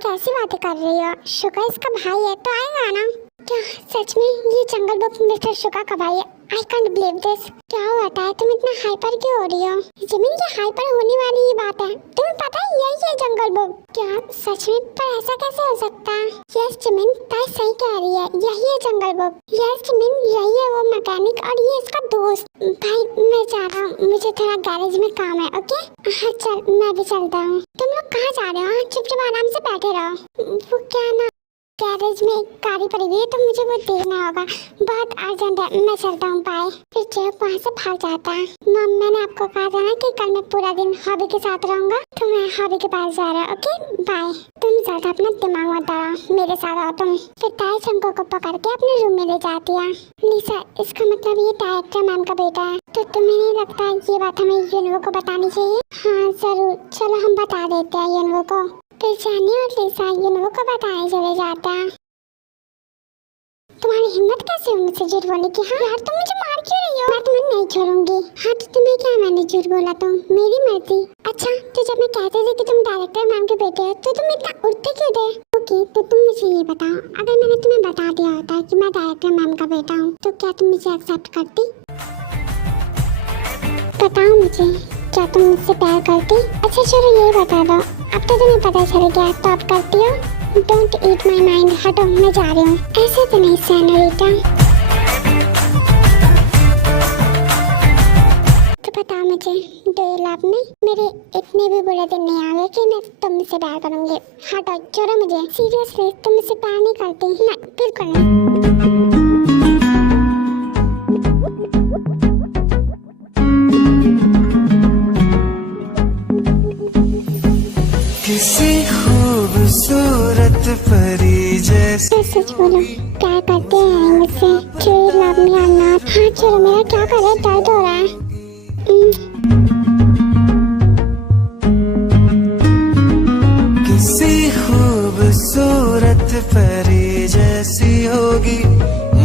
कैसी बातें कर रही हो? शुका इसका भाई है तो आएगा ना? क्या सच में ये जंगल बुक मिस्टर शुका का भाई है? I can't believe this. क्या हुआ है? तुम इतना हाइपर क्यों हो रही हो? जमीन ये हाइपर होने वाली ही बात है। तुम्हें पता है यही है जंगल बुक? क्या सच में? पर ऐसा कैसे हो सकता है? यस जमीन ताई सही कह रही है, यही है जंगल बुक। यस जमीन यही है वो मैकेनिक और ये इसका दोस्त। भाई मैं जा रहा हूँ, मुझे थोड़ा गैरेज में काम है। ओके हाँ चल मैं भी चलता हूँ। तुम लोग कहाँ जा रहे हो? चुपचाप आराम से बैठे रहो। वो क्या ना गैरेज में एक गाड़ी पड़ी हुई है तो मुझे वो देखना होगा, बहुत अर्जेंट है। मैं चलता हूँ बाय। फिर जब वहाँ से भाग जाता है। मम मैंने आपको कहा था ना कि कल मैं पूरा दिन हॉबी के साथ रहूंगा, तो मैं हॉबी के पास जा रहा हूँ। Okay bye. तुम ज्यादा अपना दिमाग मत दौड़ाओ, मेरे साथ आओ तुम। फिर ताई शंको को पकड़ के अपने रूम में ले जाती है। निशा इसका मतलब ये डायरेक्टर मैम का बेटा है, तो तुम्हें नहीं लगता ये बात हमें युनवो को बतानी चाहिए? हाँ जरूर, चलो हम बता देते हैं युनवो को। फिर जानी और लिसा युनवो को बताने चले जाता है। तुम्हारी हिम्मत कैसे हुई मुझसे झूठ बोलने की? हाँ यार तुम मुझे मार क्यों रही हो? मैं तुम्हें नहीं छोड़ूंगी। हाँ तो तुम्हें क्या, मैंने झूठ बोला तो मेरी मर्जी। अच्छा तो जब मैं कहते थे कि तुम डायरेक्टर मैम के बेटे हो तो तुम इतना उड़ते क्यों थे? ओके तो तुम मुझे ये बताओ, अगर मैंने तुम्हें बता दिया होता कि मैं डायरेक्टर मैम का बेटा हूँ तो क्या तुम मुझे एक्सेप्ट करती? बताओ मुझे, क्या तुम मुझसे प्यार करती? अच्छा चलो ये बता दो, अब तो तुम्हें पता चल गया तो आप करती हो? डोंट ईट माई माइंड, हटो मैं जा रही हूँ। ऐसे तो नहीं सेनोरिटा। तो बताओ मुझे, डू यू लव मी? मेरे इतने भी बुरे दिन नहीं आ गए कि मैं तुमसे प्यार करूँगी। हटो छोड़ो मुझे। सीरियसली तुम मुझसे प्यार नहीं करती? नहीं बिल्कुल नहीं। किसी खूबसूरत परी जैसे। सच बोलो, क्या करते हैं मुझसे? चोरी लव मी और नॉट? हाँ चलो, मेरा क्या कर रहा है? दर्द हो रहा है। किसी खूबसूरत परी जैसी होगी,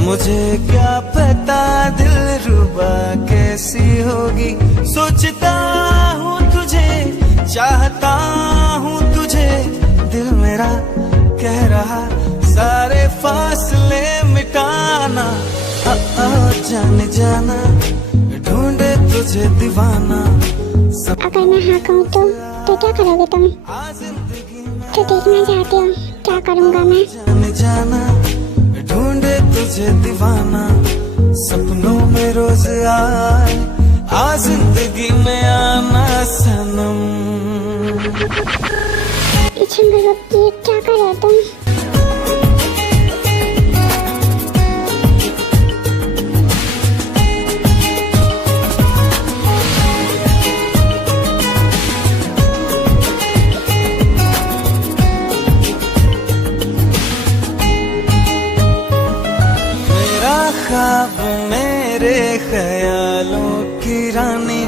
मुझे क्या पता दिलरुबा कैसी होगी। सोचता हूँ तुझे, चाहता हूँ तुझे, दिल मेरा कह रहा सारे फासले मिटाना। जाने जाना ढूंढे तुझे दीवाना। अगर मैं हाँ कहूँ तो क्या करोगे तुम? तो देखना चाहते हो क्या करूँगा मैं? जाने जाना ढूंढे तुझे दीवाना। सपनों में रोज आए आ जिंदगी में आना सनम। ये क्या कर रहे हो तुम? मेरा ख्वाब मेरे ख्यालों की रानी,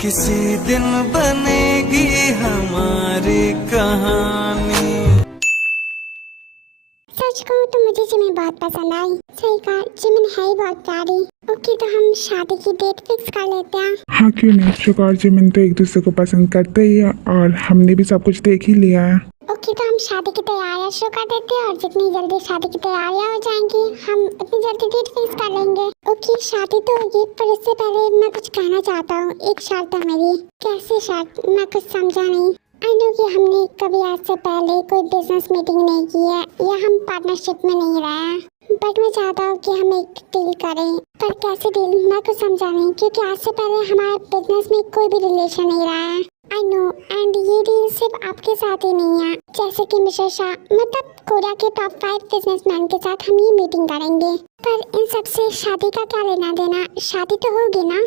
किसी दिन बनेगी हमारी कहानी। सच कहूँ तो मुझे जिमिन बहुत पसंद आई। सही कहा, जिमिन है ही बहुत प्यारी। ओके तो हम शादी की डेट फिक्स कर लेते हैं। हाँ क्यों नहीं, शुका और जिमिन तो एक दूसरे को पसंद करते ही है और हमने भी सब कुछ देख ही लिया है। ओके तो हम शादी की तैयारियां शुरू कर देते हैं और जितनी जल्दी शादी की तैयारियां हो जाएंगी हम उतनी जल्दी डेट फिक्स कर लेंगे। ओके शादी तो होगी पर इससे पहले मैं कुछ कहना चाहता हूँ। एक शर्त है मेरी। कैसी शर्त? मैं कुछ समझा नहीं। आई नो कि हमने कभी आज से पहले कोई बिजनेस मीटिंग नहीं की है या हम पार्टनरशिप में नहीं रहे हैं, बट मैं चाहता हूँ कि हम एक डील करें। पर कैसे डील? मैं कुछ समझा नहीं, क्योंकि आज से पहले हमारे बिजनेस में कोई भी रिलेशन नहीं रहा है। आई नो, एंड ये डील सिर्फ आपके साथ ही नहीं है, जैसे कि मिस्टर शाह मतलब कोरिया के टॉप 5 बिजनेसमैन के साथ हम ये मीटिंग करेंगे। पर इन सब से शादी का क्या लेना देना, शादी तो होगी ना।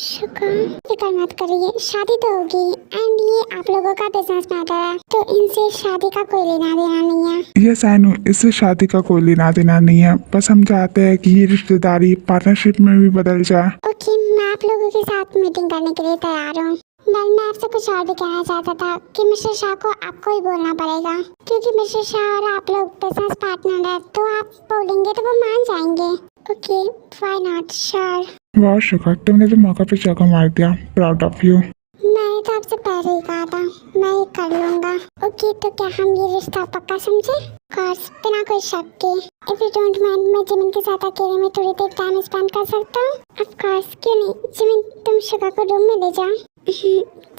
शुक्र, फिक्र मत करिए, शादी तो होगी, एंड ये आप लोगों का बिजनेस मैटर है, तो इनसे शादी का कोई लेना देना नहीं है। यस आई नो, इससे शादी का कोई लेना देना नहीं है, बस हम चाहते हैं कि ये रिश्तेदारी पार्टनरशिप में भी बदल जाए। ओके, मैं आप लोगों के साथ मीटिंग करने के लिए तैयार हूँ। बट मैं आपसे कुछ और भी कहना चाहता था कि मिस्टर शाह को आपको ही बोलना पड़ेगा, क्योंकि मिस्टर शाह और आप लोग बिजनेस पार्टनर है, तो आप बोलेंगे तो वो मान जाएंगे। Okay, why not, sure. वाह शिखा, तुमने तो मौका पे चौका मार दिया, प्राउड ऑफ यू। मैंने तो आपसे पहले ही कहा था मैं ये कर लूंगा। ओके, तो क्या हम ये रिश्ता पक्का समझे? कोर्स, बिना कोई शक के। इफ यू डोंट माइंड, मैं जिमिन के साथ अकेले में थोड़ी देर टाइम स्पेंड कर सकता हूँ? ऑफ कोर्स, क्यों नहीं। जिमिन, तुम शिखा को रूम में ले जाओ।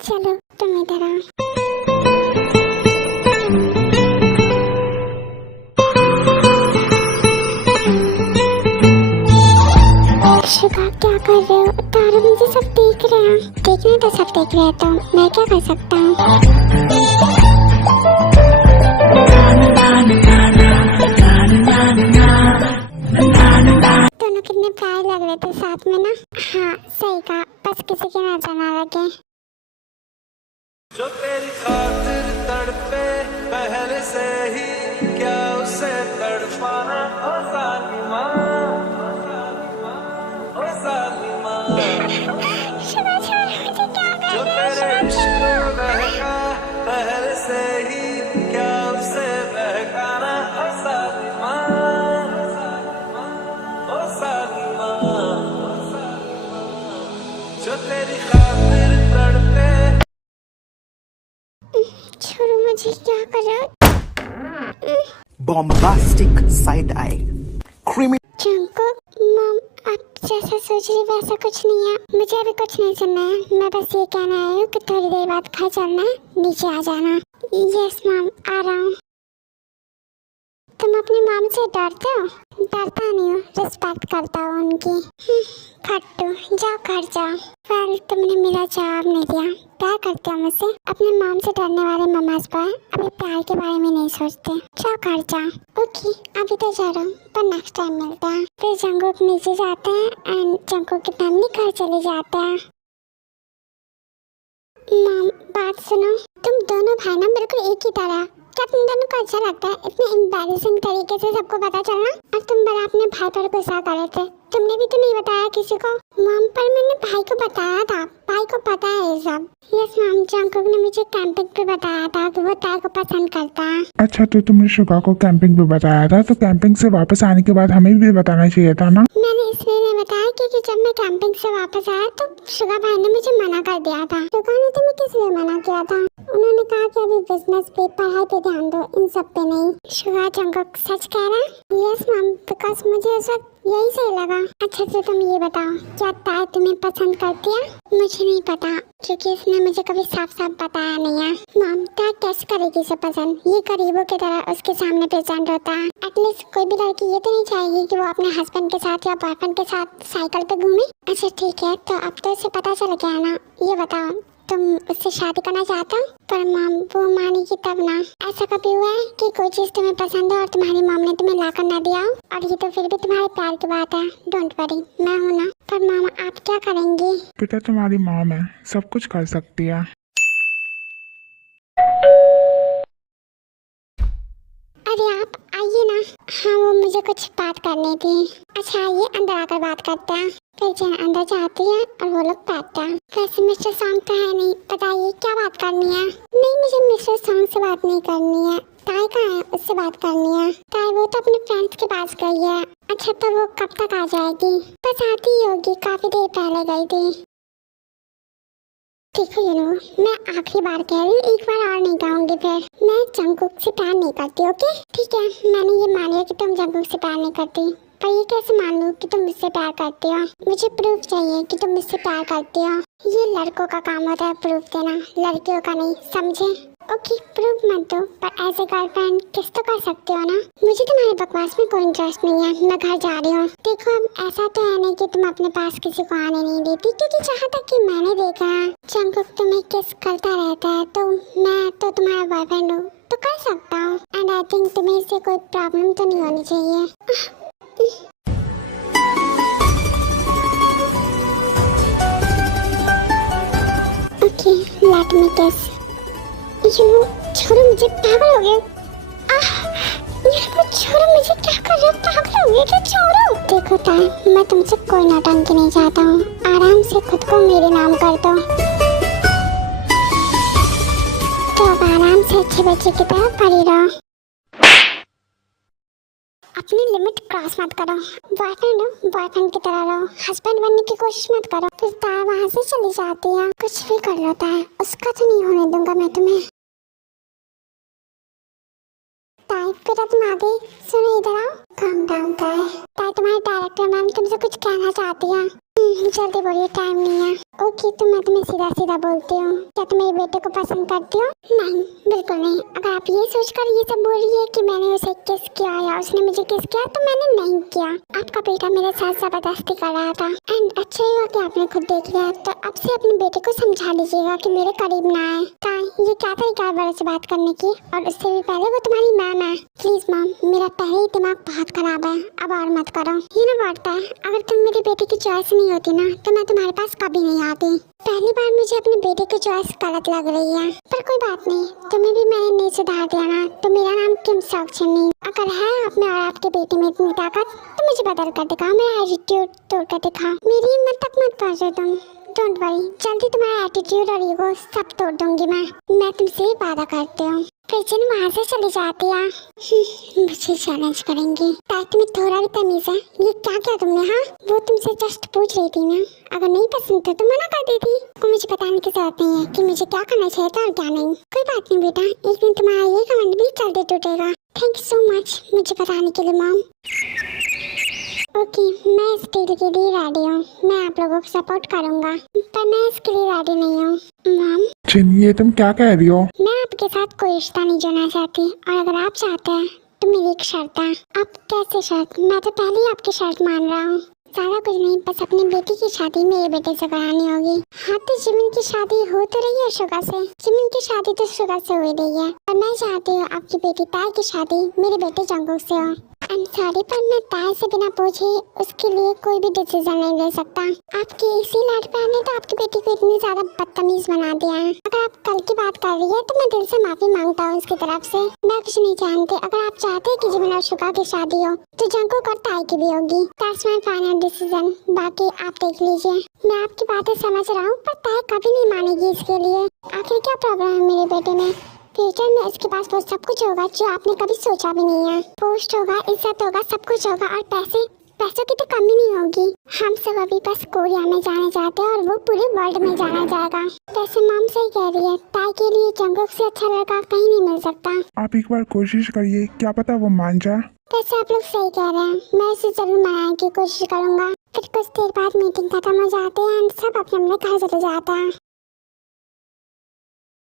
चलो तुम इधर आओ। शिखा, क्या कर रहे हो? तारा मुझे सब देख रहे हैं। देखने तो सब देख रहे हैं, तो मैं क्या कर सकता हूँ? दोनों कितने प्यारे लग रहे थे साथ में ना। हाँ सही कहा, बस किसी की नजर ना लगे। जो तेरी खातिर तड़पे पहले से ही, क्या उसे तड़पाना। ओ सालिमा, ओ सालिमा, शिवा छोड़, मुझे क्या कर जो रहे हो? तेरे इश्क में बहका पहले से ही, क्या उसे बहकाना। ओ सालिमा, ओ सालिमा, जो तेरी खातिर तड़पे। छोड़ो मुझे, क्या कर रहे हो? bombastic side eye criminal Jungkook, mom आप जैसा सोच रही वैसा कुछ नहीं है। मुझे अभी कुछ नहीं सुनना है, मैं बस ये कहना आई हूँ कि थोड़ी देर बाद घर चलना है, नीचे आ जाना। यस मॉम, आ रहा हूँ। तुम अपनी मॉम से डरते हो? डरता नहीं हूँ, रिस्पेक्ट करता हूँ उनकी। खट्टू, जाओ घर जाओ। वेल, तुमने मेरा जवाब नहीं दिया। प्यार करते हो मुझसे? अपने मॉम से डरने वाले ममाज बॉय अभी प्यार के बारे में नहीं सोचते। जाओ घर जाओ। ओके, अभी तो जा रहा हूँ, पर नेक्स्ट टाइम मिलते हैं। फिर जंगुक नीचे जाते हैं एंड जंगुक की फैमिली घर चले जाते हैं। मॉम, बात सुनो, तुम दोनों भाई ना बिल्कुल एक ही तरह। क्या तुम दोनों को अच्छा लगता है इतने एम्बैरेसिंग तरीके से सबको पता चलना? और तुम बड़ा अपने भाई पर गुस्सा कर रहे थे। तुमने भी तो नहीं बताया किसी को। मॉम, पर मैंने भाई को बताया था, भाई को पता है ये सब। यस मॉम, जंकुक ने मुझे कैंपिंग पे बताया था कि वो तार को पसंद करता है। अच्छा, तो तुमने शिखा को कैंपिंग पे बताया था, तो कैंपिंग से वापस आने के बाद हमें भी बताना चाहिए था ना। मैंने इसलिए नहीं बताया क्योंकि जब मैं कैंपिंग से वापस आया तो शुगा भाई ने मुझे मना कर दिया था। शुगा ने तुम्हें किस लिए मना किया था? उन्होंने कहा कि अभी बिजनेस पे, पढ़ाई पे ध्यान दो, इन सब पे नहीं। शुगा, जंकुक सच कह रहा है? यस मॉम, बिकॉज मुझे उस वक्त यही सही लगा। अच्छा तो तुम ये बताओ, क्या ताई तुम्हें पसंद करती है? मुझे नहीं पता, क्योंकि इसने मुझे कभी साफ साफ बताया नहीं है। मॉम, ताई कैसे करेगी इसे पसंद? ये गरीबों की तरह उसके सामने प्रेजेंट होता है। एटलीस्ट कोई भी लड़की ये तो नहीं चाहेगी कि वो अपने हस्बैंड के साथ या बॉयफ्रेंड के साथ साइकिल पे घूमे। अच्छा ठीक है, तो अब तो इसे पता चल गया ना। ये बताओ, तुम उससे शादी करना चाहता हो? पर मॉम, वो मानेगी तब ना। ऐसा कभी हुआ है कि कोई चीज तुम्हें पसंद है और तुम्हारी मॉम ने तुम्हें लाकर ना दिया हो? और ये तो फिर भी तुम्हारे प्यार की बात है। डोंट वरी, मैं हूं ना। पर मॉम, आप क्या करेंगी? बेटा तुम्हारी मॉम है, सब कुछ कर सकती है। अरे आप आइए ना। हाँ, वो मुझे कुछ बात करनी थी। अच्छा आइए, अंदर आकर बात करते हैं। फिर जन अंदर जाती है और वो लोग बैठते हैं। वैसे मिस्टर सॉन्ग तो है नहीं, बताइए क्या बात करनी है? नहीं, मुझे मिस्टर सॉन्ग से बात नहीं करनी है। ताई कहाँ है? उससे बात करनी है। ताई वो तो अपने फ्रेंड्स के पास गई है। अच्छा तो वो कब तक आ जाएगी? बस आती ही होगी, काफी देर पहले गई थी। देखो यू नो, मैं आखिरी बार कह रही हूँ, एक बार और नहीं कहूँगी। फिर मैं जंकुक से प्यार नहीं करती। ओके ठीक है, मैंने ये मान लिया कि तुम जंकुक से प्यार नहीं करती, पर ये कैसे मान लूँ कि तुम मुझसे प्यार करती हो? मुझे प्रूफ चाहिए कि तुम मुझसे प्यार करती हो। ये लड़कों का काम होता है प्रूफ देना, लड़कियों का नहीं, समझे? ओके प्रूफ मत दो, पर एज ए गर्लफ्रेंड किस तो कर सकते हो ना। मुझे तुम्हारे बकवास में कोई इंटरेस्ट नहीं है, मैं घर जा रही हूँ। देखो अब ऐसा तो है नहीं कि तुम अपने पास किसी को आने नहीं देती, क्योंकि जहाँ तक कि मैंने देखा है जंगकुक तुम्हें किस करता रहता है, तो मैं तो तुम्हारा बॉयफ्रेंड हूँ तो कर सकता हूँ। एंड आई थिंक तुम्हें इससे कोई प्रॉब्लम तो नहीं होनी चाहिए। ओके लेट मी किस। यू छोड़ो मुझे, पागल हो गए। छोड़ो मुझे, क्या कर रहे हो, पागल हो गए क्या, छोड़ो। देखो ताई, मैं तुमसे कोई नौटंकी नहीं चाहता हूँ, आराम से खुद को मेरे नाम कर दो। तो अब आराम से अच्छे बच्चे की तरह पड़ी रहो, अपनी लिमिट क्रॉस मत करो। बॉयफ्रेंड हो बॉयफ्रेंड की तरह रहो, हस्बैंड बनने की कोशिश मत करो। फिर ताई वहाँ से चली जाती है, कुछ भी कर लो ताई, उसका तो नहीं होने दूंगा मैं तुम्हें। ताई फिर तुम आ गई, सुनो इधर आओ। काम डाउन ताई, ताई तुम्हारे डायरेक्टर मैम तुमसे कुछ कहना चाहती है। जल्दी बोलिए, टाइम नहीं है। ओके तो मैं तुम्हें सीधा सीधा बोलती हूँ, क्या तुम मेरे बेटे को पसंद करती हो? नहीं बिल्कुल नहीं। अगर आप ये सोचकर ये सब बोल रही है कि मैंने उसे किस किया या उसने मुझे किस किया, तो मैंने नहीं किया। आपका बेटा मेरे साथ जबरदस्ती कर रहा था। एंड अच्छा ही हुआ कि आपने खुद देख लिया, तो अब से अपने बेटे को समझा लीजिएगा कि मेरे करीब ना आए। ये क्या तरीका है बड़े से बात करने की, और उससे भी पहले वो तुम्हारी मैम है। प्लीज मैम, मेरा पहले ही दिमाग बहुत खराब है, अब और मत करो। ये ना बढ़ता है, अगर तुम मेरे बेटे की चॉइस नहीं होती ना तो मैं तुम्हारे पास कभी नहीं आती। पहली बार मुझे अपने बेटे की चॉइस गलत लग रही है, पर कोई बात नहीं, तुम्हें भी मैंने नहीं सुधार दिया ना, तो मेरा नाम किम सॉक्चनी। अगर है आप में और आपके बेटे में इतनी ताकत तो मुझे बदल कर दिखाओ, मेरा एटीट्यूड तोड़ कर दिखाओ। मेरी हिम्मत तक मत पहुंचो तुम। डोंट वरी, जल्दी तुम्हारा एटीट्यूड और ईगो सब तोड़ दूंगी मैं तुमसे वादा करती हूँ। प्रेचन वहाँ से चली जाती है। मुझे चैलेंज करेंगी, ताकि तुम्हें थोड़ा भी तमीज है। ये क्या किया तुमने? हाँ, वो तुमसे जस्ट पूछ रही थी ना, अगर नहीं पसंद तो मना कर देती। को मुझे बताने की जरूरत नहीं है कि मुझे क्या करना चाहिए था और क्या नहीं। कोई बात नहीं बेटा, एक दिन तुम्हारा ये कमेंट भी जल्दी टूटेगा। थैंक यू सो मच मुझे बताने के लिए मॉम। ओके, मैं इस डील के लिए रेडी हूँ, मैं आप लोगों को सपोर्ट करूँगा, पर मैं इसके लिए रेडी नहीं हूँ। मॉम चिन, ये तुम क्या कह रही हो? मैं आपके साथ कोई रिश्ता नहीं जोड़ना चाहती, और अगर आप चाहते हैं तो मेरी एक शर्त है। आप कैसे शर्त? मैं तो पहले ही आपकी शर्त मान रहा हूँ। ज्यादा कुछ नहीं, बस अपनी बेटी की शादी मेरे बेटे से करानी होगी। हाँ तो जिमिन की शादी हो तो रही है शुगा से, जिमिन की शादी तो शुगा से हो रही है, और मैं चाहती हूँ आपकी बेटी ताई की शादी मेरे बेटे जंगकुक से हो। आई एम सॉरी, पर मैं ताई से बिना पूछे उसके लिए कोई भी डिसीजन नहीं ले सकता। आपकी इसी लाड पे ने तो आपकी बेटी को इतनी ज्यादा बदतमीज बना दिया है। अगर आप कल की बात कर रही है तो मैं दिल से माफी मांगता हूँ उसकी तरफ से। मैं कुछ नहीं जानती। अगर आप चाहते हैं कि जिमिन और शुगा की शादी हो तो जंगकुक और ताई की भी होगी। That's my final decision. बाकी आप देख लीजिए। मैं आपकी बातें समझ रहा हूँ, पर ताई कभी नहीं मानेगी इसके लिए। आखिर क्या प्रॉब्लम है मेरे बेटे में? फ्यूचर में इसके पास वो सब कुछ होगा जो आपने कभी सोचा भी नहीं है। पोस्ट होगा, इज्जत होगा, सब कुछ होगा, और पैसों की तो कमी नहीं होगी। हम सब अभी बस कोरिया में जाना चाहते हैं और वो पूरे वर्ल्ड में जाना जाएगा। वैसे मॉम सही कह रही है, ताई के लिए जंगकुक से अच्छा लड़का कहीं नहीं मिल सकता। आप एक बार कोशिश करिए, क्या पता वो मान जाए। वैसे आप लोग सही कह रहे हैं, मैं इसे जरूर मनाने की कोशिश करूंगा। फिर कुछ देर बाद मीटिंग खत्म हो जाती है और सब अपने अपने घर चले जाते हैं।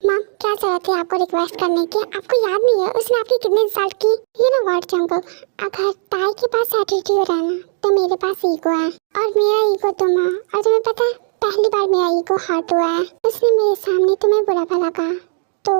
माँ क्या जरूरत है आपको रिक्वेस्ट करने की? आपको याद नहीं है उसने आपकी कितनी इंसल्ट की? ये ना वर्ड जंगकुक, अगर ताई के पास एटीट्यूड है ना तो मेरे पास ईगो है, और मेरा ईगो तुम हो। और तुम्हें पता है पहली बार मेरा ईगो हर्ट हुआ है। उसने मेरे सामने तुम्हें बुरा भला कहा तो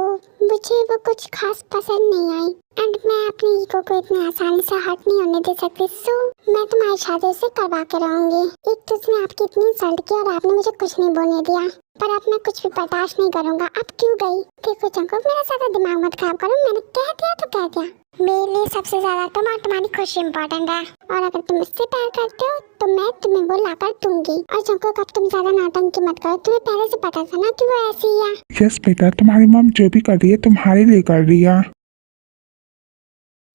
मुझे वो कुछ खास पसंद नहीं आई, एंड मैं अपने ईगो को इतनी आसानी से हर्ट नहीं होने दे सकती। सो मैं तुम्हारी शादी से करवा के रहूंगी। एक तो उसने आपकी इतनी इंसल्ट की और आपने मुझे कुछ नहीं बोलने दिया, पर अब मैं कुछ भी बर्दाश्त नहीं करूंगा। अब क्यों गई? देखो जंगकुक, मेरा ज्यादा दिमाग मत खराब करो। मैंने कह दिया तो कह दिया। मेरे लिए सबसे ज्यादा तुम और तुम्हारी खुशी इम्पोर्टेंट है, और अगर तुम मुझसे प्यार करते हो तो मैं तुम्हें वो लाकर दूंगी। और जंगकुक, अब तुम ज्यादा नौटंकी मत करो, तुम्हें पहले से पता था ना कि वो ऐसी ही है। यस बेटा, तुम्हारी मॉम जो भी कर रही है तुम्हारे लिए कर रही है।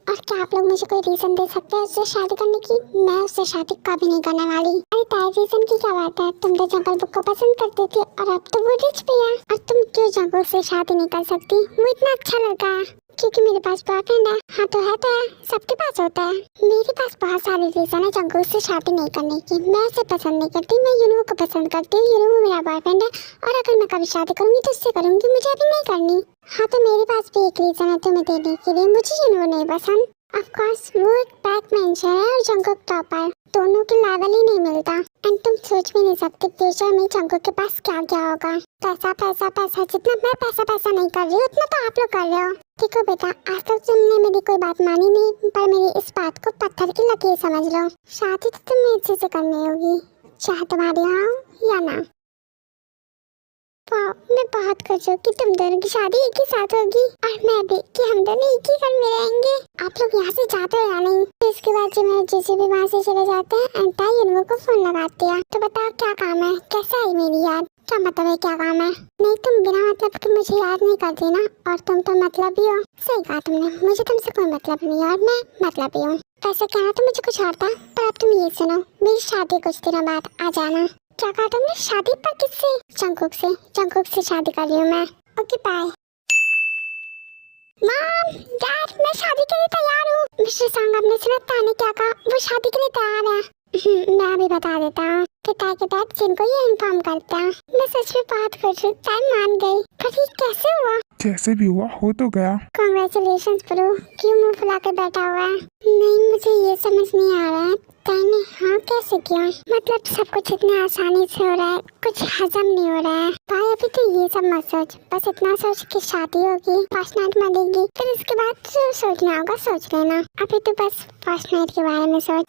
और क्या आप लोग मुझे कोई रीजन दे सकते हैं उससे शादी करने की? मैं उससे शादी कभी नहीं करने वाली। अरे ताई, रीजन की क्या बात है? तुम तो जंगलबुक को पसंद करती थी और अब तो वो रिच भी है, और तुम क्यों जंगल से शादी नहीं कर सकती? वो इतना अच्छा लड़का है। क्योंकि मेरे पास बॉयफ्रेंड है। हाँ तो है, सबके पास होता है। मेरे पास बहुत सारे रीजन है जंगकुक से शादी नहीं करने की। मैं उसे पसंद नहीं करती, मैं यूनवो को पसंद करती हूँ। यूनवो मेरा बॉयफ्रेंड है और अगर मैं कभी शादी करूंगी तो उससे करूंगी, मुझे अभी नहीं करनी। हाँ तो मेरे पास भी एक रीजन है तुम्हें देने के लिए, मुझे यूनवो नहीं पसंद। ऑफ कोर्स वो एक बैक बेंचर है और जंगकुक टॉपर, दोनों के लेवल ही नहीं मिलता। एंड तुम सोच भी नहीं सकते फ्यूचर में जंगकुक के पास क्या क्या होगा। पैसा पैसा पैसा, जितना मैं पैसा नहीं कर रही हूँ उतना तो आप लोग कर रहे हो। देखो बेटा, आज तक तुमने मेरी कोई बात मानी नहीं, पर मेरी इस बात को पत्थर की लकीर समझ लो। शादी तो तुम्हें अच्छे से करनी होगी, चाहे तुम्हारे यहाँ हो या ना। मैं बहुत खुश हूँ कि तुम दोनों की शादी एक ही साथ होगी और मैं भी कि हम दोनों एक ही घर में रहेंगे। आप लोग यहाँ से जाते हो या नहीं? तो इसके बाद जब मैं जैसे भी वहाँ से चले जाते हैं, अंता यूनवो को फोन लगाती है। तो बताओ क्या काम है, कैसे आई मेरी याद? क्या मतलब है क्या काम है? नहीं तुम बिना मतलब के मुझे याद नहीं करती ना, और तुम तो मतलब ही हो। सही कहा तुमने, मुझे तुमसे कोई मतलब नहीं और मैं मतलब ही हूँ। वैसे कहना तो मुझे कुछ और था, पर अब तुम ये सुनो, मेरी शादी कुछ दिनों बाद आ जाना। क्या कहा तुमने? शादी पर किससे? जंगकुक से। जंगकुक से शादी कर रही हूँ मैं। Okay bye. मॉम, डैड, मैं शादी के लिए तैयार हूँ। मिस्टर सांग, आपने सुना ताने क्या कहा? वो शादी के लिए तैयार है। मैं अभी बता देता हूँ कि ताई के डैड जिनको ये इन्फॉर्म करता है। मैं सच में बहुत खुश हूँ, ताई मान गई। पर ये कैसे हुआ? जैसे भी हुआ हो तो गया। Congratulations bro. क्यों मुंह फुला के बैठा हुआ है? नहीं मुझे ये समझ नहीं आ रहा है, ताई ने हाँ कैसे किया? मतलब सब कुछ इतने आसानी से हो रहा है, कुछ हजम नहीं हो रहा है। भाई अभी तो ये सब मत सोच, बस इतना सोच कि शादी होगी, फर्स्ट नाइट मनेगी, फिर इसके बाद जो सोचना होगा सोच लेना। अभी तो बस फर्स्ट नाइट के बारे में सोच।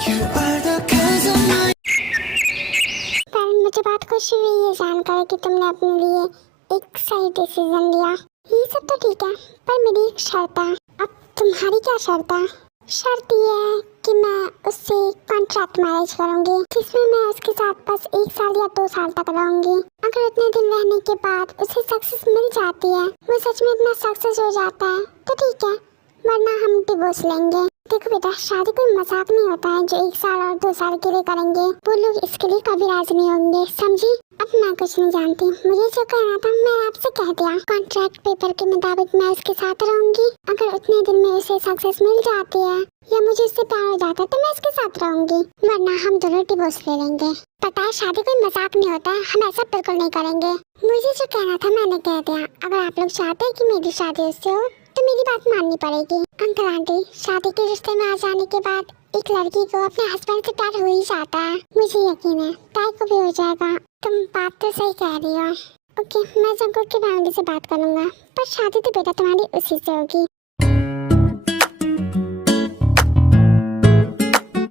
पर मुझे बहुत खुशी हुई ये जानकर कि तुमने अपने लिए एक सही डिसीजन लिया। ये सब तो ठीक है, पर मेरी एक शर्त है। अब तुम्हारी क्या शर्त है? शर्त ये है कि मैं उससे कॉन्ट्रैक्ट मैरिज करूंगी, जिसमें मैं उसके साथ बस 1 साल या 2 साल तक रहूंगी। अगर इतने दिन रहने के बाद उसे सक्सेस मिल जाती है, वो सच में इतना सक्सेस हो जाता है तो ठीक है, वरना हम डिवोर्स लेंगे। देखो बेटा, शादी कोई मजाक नहीं होता है जो 1 साल और 2 साल के लिए करेंगे। वो लोग इसके लिए कभी राजी नहीं होंगे, समझी? अब मैं कुछ नहीं जानती, मुझे जो कहना था मैं आपसे कह दिया। कॉन्ट्रैक्ट पेपर के मुताबिक मैं उसके साथ रहूंगी। अगर उतने दिन में उसे सक्सेस मिल जाती है या मुझे उससे प्यार हो जाता है तो मैं उसके साथ रहूंगी, वरना हम दोनों डिवोर्स ले लेंगे। पता है शादी कोई मजाक नहीं होता, हम ऐसा बिल्कुल नहीं करेंगे। मुझे जो कहना था मैंने कह दिया। अगर आप लोग चाहते हैं कि मेरी शादी उससे हो तो मेरी बात माननी पड़ेगी। अंकल आंटी, शादी के रिश्ते में आ जाने के बाद एक लड़की को अपने हस्बैंड से प्यार हो ही जाता है। मुझे यकीन है ताई को भी हो जाएगा। तुम बात तो सही कह रही हो। ओके, मैं जंगकुक की फैमिली से बात करूंगा, पर शादी तो बेटा तुम्हारी उसी से होगी।